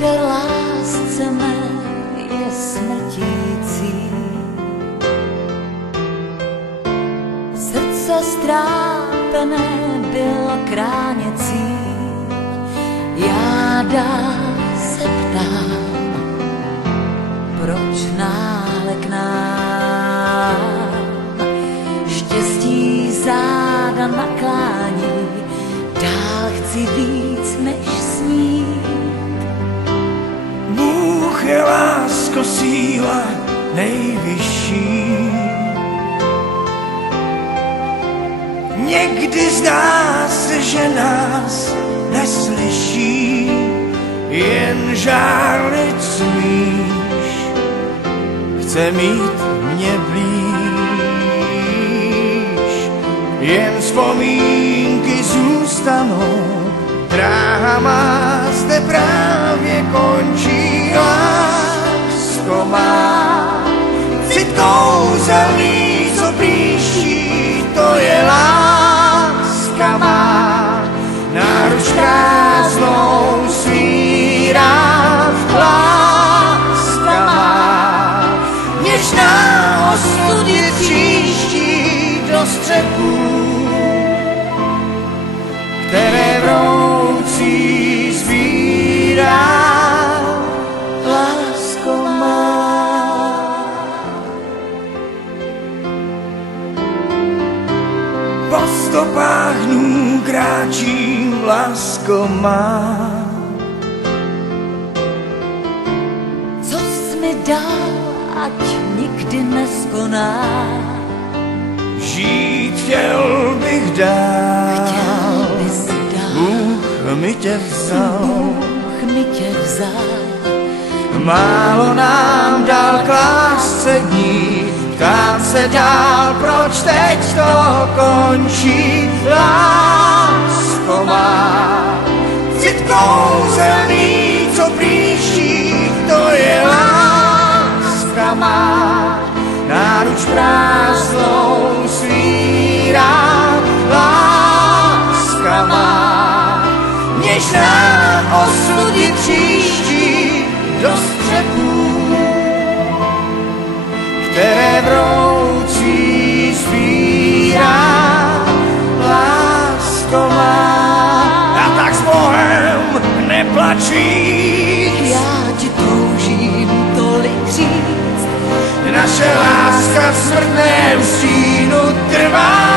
dar lásce mé je smrtící. Srdce strápené bylo kráněcí, já dál se ptám, proč náhle k nám štěstí záda naklání, dál chci víc než snít. Bůh je lásko, síla nejvyšší. Někdy zdá se, že nás neslyší, jen žárlit smíš, chce mít mě blíž. Jen vzpomínky zůstanou, dráha má zde právě končí. Lásko má cit kouzelný, co blíží, to je láska má. Náruč prázdnou svírá, láska má. Něžná osudit příští do střepů, které vroucí sbírá, lásko má. Po stopách dnů kráčím, lásko má. Co jsi mi dal, ať nikdy neskoná, Žít chtěl bych dál, chtěl bys dál, Bůh mi tě vzal. Bůh mi tě vzal. Málo nám dal k lásce dní, ptám se dál, proč teď to končí. Lásko má cit kouzelný, co blíží, to je láska má. Náruč prázdnou svírá, láska má. Něžná osudit příští do střepů, které vroucí sbírá, lásko má. A tak s Bohem neplačíš, Já ti toužím tolik říct, naše láska v smrtném stínu trvá.